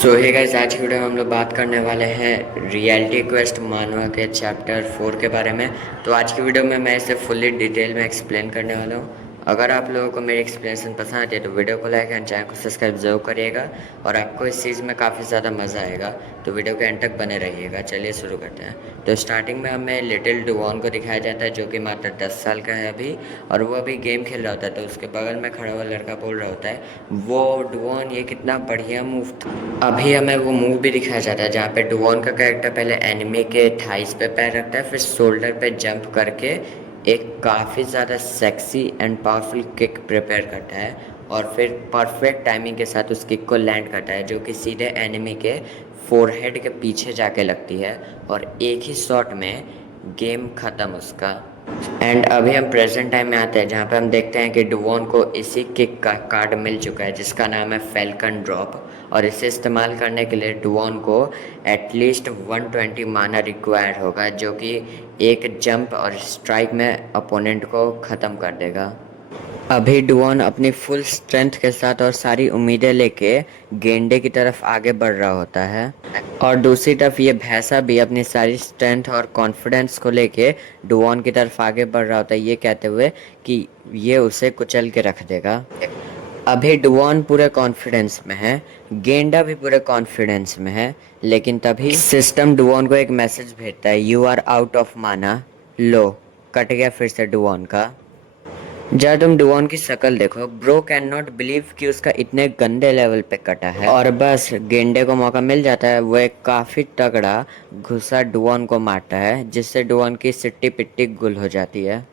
सो hey guys, आज की video में हम लोग बात करने वाले हैं रियलिटी क्वेस्ट मानवा के चैप्टर 4 के बारे में। तो आज की वीडियो में मैं इसे फुल्ली डिटेल में एक्सप्लेन करने वाला हूँ। अगर आप लोगों को मेरी एक्सप्लेनेशन पसंद आती है तो वीडियो को लाइक एंड चैनल को सब्सक्राइब जरूर करिएगा और आपको इस चीज़ में काफ़ी ज़्यादा मज़ा आएगा। तो वीडियो के एंड तक बने रहिएगा। चलिए शुरू करते हैं। तो स्टार्टिंग में हमें लिटिल डुवॉन को दिखाया जाता है, जो कि मात्र 10 साल का है अभी, और वो अभी गेम खेल रहा होता है। तो उसके बगल में खड़ा हुआ लड़का बोल रहा होता है, वो डुवॉन ये कितना बढ़िया मूव था। अभी हमें वो मूव भी दिखाया जाता है जहाँ पे डुवॉन का कैरेक्टर पहले एनिमी के थाइस पे पैर रखता है, फिर शोल्डर पे जंप करके एक काफ़ी ज़्यादा sexy and powerful kick prepare करता है और फिर परफेक्ट टाइमिंग के साथ उस किक को लैंड करता है, जो कि सीधे एनिमी के फोरहेड के पीछे जाके लगती है और एक ही शॉट में गेम ख़त्म उसका। एंड अभी हम प्रेजेंट टाइम में आते हैं जहाँ पे हम देखते हैं कि डुवॉन को इसी किक का कार्ड मिल चुका है जिसका नाम है फैल्कन ड्रॉप, और इसे इस्तेमाल करने के लिए डुवॉन को एटलीस्ट 120 माना रिक्वायर्ड होगा, जो कि एक जंप और स्ट्राइक में अपोनेंट को ख़त्म कर देगा। अभी डुवॉन अपनी फुल स्ट्रेंथ के साथ और सारी उम्मीदें लेके गेंडे की तरफ आगे बढ़ रहा होता है, और दूसरी तरफ ये भैंसा भी अपनी सारी स्ट्रेंथ और कॉन्फिडेंस को लेके डुवॉन की तरफ आगे बढ़ रहा होता है, ये कहते हुए कि ये उसे कुचल के रख देगा। अभी डुवॉन पूरे कॉन्फिडेंस में है, गेंडा भी पूरे कॉन्फिडेंस में है, लेकिन तभी सिस्टम डुवॉन को एक मैसेज भेजता है, यू आर आउट ऑफ माना। लो, कट गया फिर से डुवॉन का। जब तुम डुवॉन की शक्ल देखो, ब्रो कैन नॉट बिलीव कि उसका इतने गंदे लेवल पे कटा है, और बस गेंडे को मौका मिल जाता है। वो एक काफ़ी तगड़ा घुसा डुवॉन को मारता है, जिससे डुवॉन की सिट्टी पिट्टी गुल हो जाती है।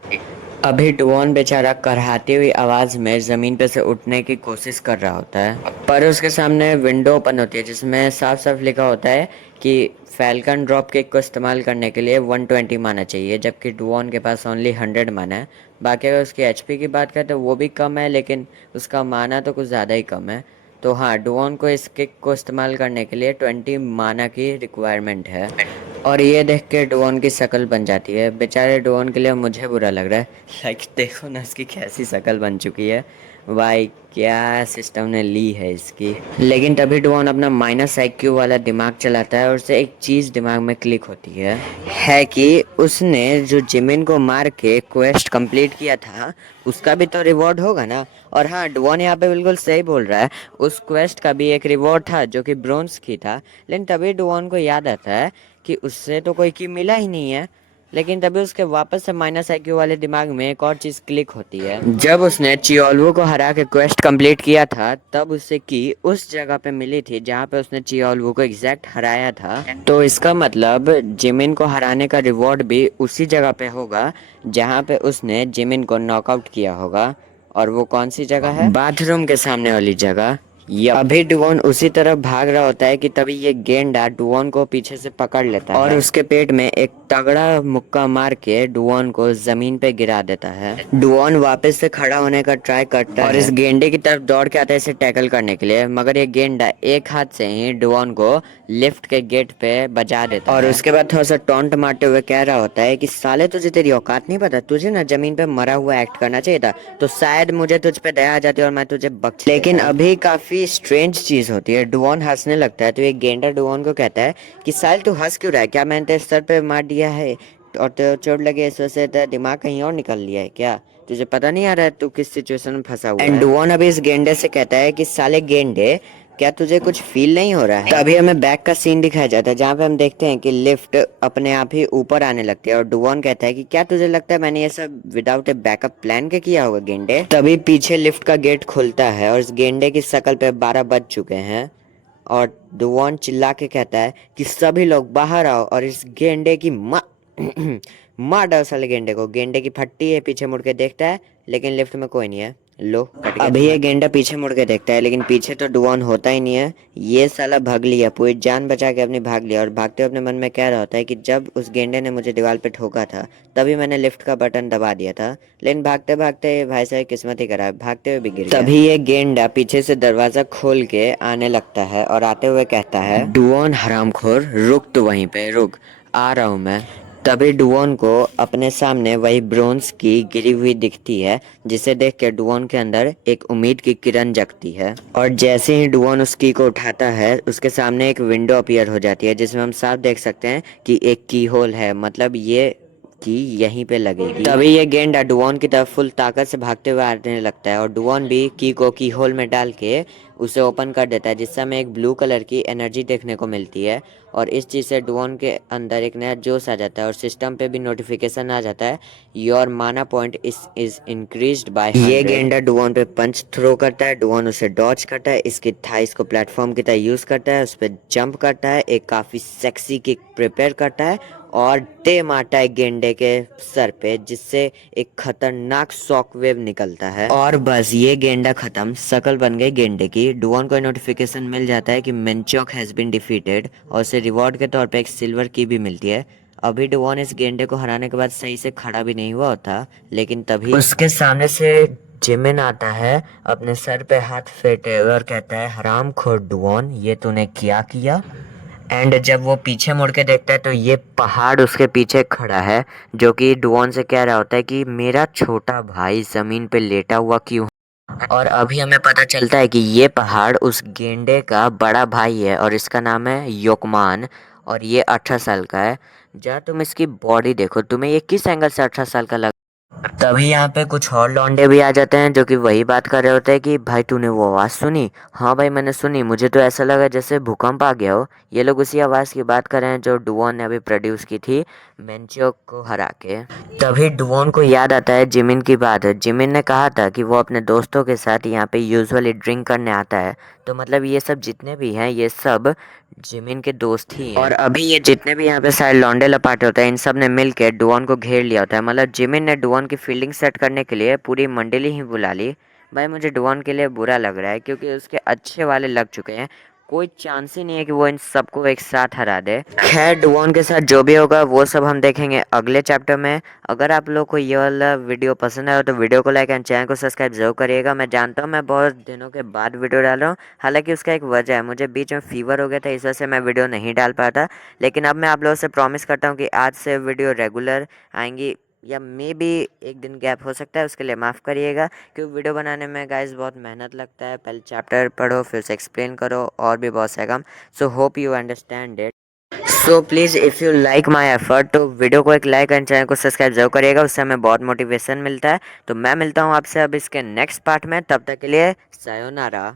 अभी डुवॉन बेचारा करहाती हुई आवाज़ में ज़मीन पे से उठने की कोशिश कर रहा होता है, पर उसके सामने विंडो ओपन होती है जिसमें साफ साफ लिखा होता है कि फैल्कन ड्रॉप किक को इस्तेमाल करने के लिए 120 माना चाहिए, जबकि डुवॉन के पास ओनली 100 माना है। बाकी अगर उसकी एचपी की बात करें तो वो भी कम है, लेकिन उसका माना तो कुछ ज़्यादा ही कम है। तो हाँ, डुवॉन को इस किक को इस्तेमाल करने के लिए 20 माना की रिक्वायरमेंट है, और ये देख के डुवॉन की शक्ल बन जाती है। बेचारे डुवॉन के लिए मुझे बुरा लग रहा है। लाइक देखो ना इसकी कैसी शक्ल बन चुकी है, भाई क्या सिस्टम ने ली है इसकी। लेकिन तभी डुवॉन अपना माइनस आईक्यू वाला दिमाग चलाता है और उसे एक चीज़ दिमाग में क्लिक होती है कि उसने जो जिमिन को मार के क्वेस्ट कंप्लीट किया था उसका भी तो रिवॉर्ड होगा ना। और हाँ, डुवॉन यहाँ पे बिल्कुल सही बोल रहा है, उस क्वेस्ट का भी एक रिवॉर्ड था जो कि ब्रोंज की था। लेकिन तभी डुवॉन को याद आता है कि उससे तो कोई की मिला ही नहीं है। लेकिन तभी उसके वापस से माइनस आईक्यू वाले दिमाग में एक और चीज़ क्लिक होती है। जब उसने चियोलवो को हरा के क्वेस्ट कंप्लीट किया था तब उससे की उस जगह पे मिली थी जहाँ पे उसने चियोलवो को एग्जैक्ट हराया था। तो इसका मतलब जिमिन को हराने का रिवॉर्ड भी उसी जगह पे होगा जहाँ पे उसने जिमिन को नॉकआउट किया होगा। और वो कौन सी जगह है? बाथरूम के सामने वाली जगह। अभी डुवॉन उसी तरफ भाग रहा होता है कि तभी ये गेंडा डुवॉन को पीछे से पकड़ लेता है और उसके पेट में एक तगड़ा मुक्का मार के डुवॉन को जमीन पे गिरा देता है। डुवॉन वापस से खड़ा होने का ट्राई करता है और इस गेंडे की तरफ दौड़ के आता है इसे टैकल करने के लिए, मगर ये गेंडा एक हाथ से ही डुवॉन को लिफ्ट के गेट पे बजा देता है और उसके बाद थोड़ा सा टॉन्ट मारते हुए कह रहा होता है कि साले तुझे तेरी औकात नहीं पता, तुझे ना जमीन पे मरा हुआ एक्ट करना चाहिए था, तो शायद मुझे तुझ पे दया आ जाती और मैं तुझे बख्श। लेकिन अभी काफी स्ट्रेंज चीज होती है, डुवॉन हंसने लगता है तो ये गेंडा डुवॉन को कहता है कि साल तू हंस क्यों रहा है, क्या मैंने तेरे सर पे मार दिया है और तो चोट लगे इस वजह से तेरा दिमाग कहीं और निकल लिया है क्या? तुझे पता नहीं आ रहा है तू किस सिचुएशन में फंसा हुआ है? एंड डुवॉन अभी इस गेंडे से कहता है कि साले गेंडे, क्या तुझे कुछ फील नहीं हो रहा है? तभी हमें बैक का सीन दिखाया जाता है जहाँ पे हम देखते हैं कि लिफ्ट अपने आप ही ऊपर आने लगती है और डुवॉन कहता है कि क्या तुझे लगता है मैंने ये सब विदाउट ए बैकअप प्लान के किया होगा गेंडे? तभी पीछे लिफ्ट का गेट खुलता है और इस गेंडे की शक्ल पे 12 बज चुके हैं और डुवॉन चिल्ला के कहता है कि सभी लोग बाहर आओ और इस गेंडे की माँ मार डाल साले गेंडे को। गेंडे की फट्टी है, पीछे मुड़ के देखता है लेकिन लिफ्ट में कोई नहीं है। लो, कट गया। अभी ये गेंडा पीछे मुड़ के देखता है लेकिन पीछे तो डुवॉन होता ही नहीं है। ये साला भाग लिया, पूरी जान बचा के अपनी भाग लिया और भागते हुए अपने मन में कह रहा होता है कि जब उस गेंडे ने मुझे दीवार पे ठोका था तभी मैंने लिफ्ट का बटन दबा दिया था, लेकिन भागते भागते भाई साहब किस्मत ही खराब, भागते हुए भी गिर गया। तभी ये गेंडा पीछे से दरवाजा खोल के आने लगता है और आते हुए कहता है, डुवॉन हरामखोर, रुक, तो वहीं पे रुक, आ रहा हूँ मैं। तभी डुओन को अपने सामने वही ब्रोंज की गिरी हुई दिखती है, जिसे देख के डुओन के अंदर एक उम्मीद की किरण जगती है। और जैसे ही डुओन उस की को उठाता है, उसके सामने एक विंडो अपीयर हो जाती है, जिसमें हम साफ देख सकते हैं कि एक की होल है, मतलब ये की यहीं पे लगेगी। तभी ये गेंडा डुओन की तरफ फुल ताकत से भागते हुए आने लगता है और डुओन भी की को की होल में डाल के उसे ओपन कर देता है, जिससे हमें एक ब्लू कलर की एनर्जी देखने को मिलती है। और इस चीज़ से डुओन के अंदर एक नया जोश आ जाता है और सिस्टम पे भी नोटिफिकेशन आ जाता है, योर माना पॉइंट इज इंक्रीज्ड बाय 100। ये गेंडा डुओन पे पंच थ्रो करता है, डुओन उसे डॉज करता है, इसकी थाइस को प्लेटफॉर्म की तरह यूज़ करता है, उस पर जंप करता है, एक काफ़ी सेक्सी किक प्रिपेयर करता है और दे मारता है गेंडे के सर पे, जिससे एक खतरनाक शॉकवेव निकलता है। और बस ये गेंडा खत्म, शकल बन गई गेंडे की। डुओन को नोटिफिकेशन मिल जाता है कि मेंचोक हैज बीन डिफीटेड और उसे रिवॉर्ड के तौर पे एक सिल्वर की भी मिलती है। अभी डुओन इस गेंडे को हराने के बाद सही से खड़ा भी नहीं हुआ होता, लेकिन तभी उसके सामने से जिमिन आता है, अपने सर पे हाथ फेंटे हुए और कहता है, हरामखोर डुओन, ये तूने क्या किया। एंड जब वो पीछे मुड़ के देखता है तो ये पहाड़ उसके पीछे खड़ा है, जो कि डुओन से कह रहा होता है कि मेरा छोटा भाई ज़मीन पे लेटा हुआ क्यों है? और अभी हमें पता चलता है कि ये पहाड़ उस गेंडे का बड़ा भाई है और इसका नाम है योकमान और ये 18 साल का है। जहाँ तुम इसकी बॉडी देखो, तुम्हें ये किस एंगल से 18 साल का लग। तभी यहाँ पे कुछ और लौंडे भी आ जाते हैं, जो कि वही बात कर रहे होते हैं कि भाई तूने वो आवाज़ सुनी? हाँ भाई मैंने सुनी, मुझे तो ऐसा लगा जैसे भूकंप आ गया हो। ये लोग उसी आवाज़ की बात कर रहे हैं जो डुओन ने अभी प्रोड्यूस की थी मेंचोक को हरा के। तभी डुओन को याद आता है जिमिन की बात है। जिमिन ने कहा था कि वो अपने दोस्तों के साथ यहाँ पे यूजुअली ड्रिंक करने आता है, तो मतलब ये सब जितने भी हैं ये सब जिमिन के दोस्त ही हैं। और अभी ये जितने भी यहाँ पे सारे लौंडे लपाटे होते हैं, इन सब ने मिल के डुओन को घेर लिया होता है। मतलब जिमिन ने डुओन की फील्डिंग सेट करने के लिए पूरी मंडली ही बुला ली। भाई मुझे डुओन के लिए बुरा लग रहा है, क्योंकि उसके अच्छे वाले लग चुके हैं, कोई चांस ही नहीं है कि वो इन सबको एक साथ हरा दे। खैर डुओन के साथ जो भी होगा वो सब हम देखेंगे अगले चैप्टर में। अगर आप लोग को ये वाला वीडियो पसंद आया तो वीडियो को लाइक एंड चैनल को सब्सक्राइब जरूर करिएगा। मैं जानता हूँ मैं बहुत दिनों के बाद वीडियो डाल रहा हूँ, हालांकि उसका एक वजह है, मुझे बीच में फीवर हो गया था, इस वजह से मैं वीडियो नहीं डाल पाता। लेकिन अब मैं आप लोगों से प्रॉमिस करता हूँ कि आज से वीडियो रेगुलर आएंगी, या मे बी एक दिन गैप हो सकता है, उसके लिए माफ़ करिएगा। क्योंकि वीडियो बनाने में गाइस बहुत मेहनत लगता है, पहले चैप्टर पढ़ो फिर उसे एक्सप्लेन करो और भी बहुत सारे काम। So hope you understand it. So please if you like my effort तो वीडियो को एक लाइक एंड चैनल को सब्सक्राइब जरूर करिएगा, उससे हमें बहुत मोटिवेशन मिलता है। तो मैं मिलता हूँ आपसे अब इसके नेक्स्ट पार्ट में, तब तक के लिए सायोनारा।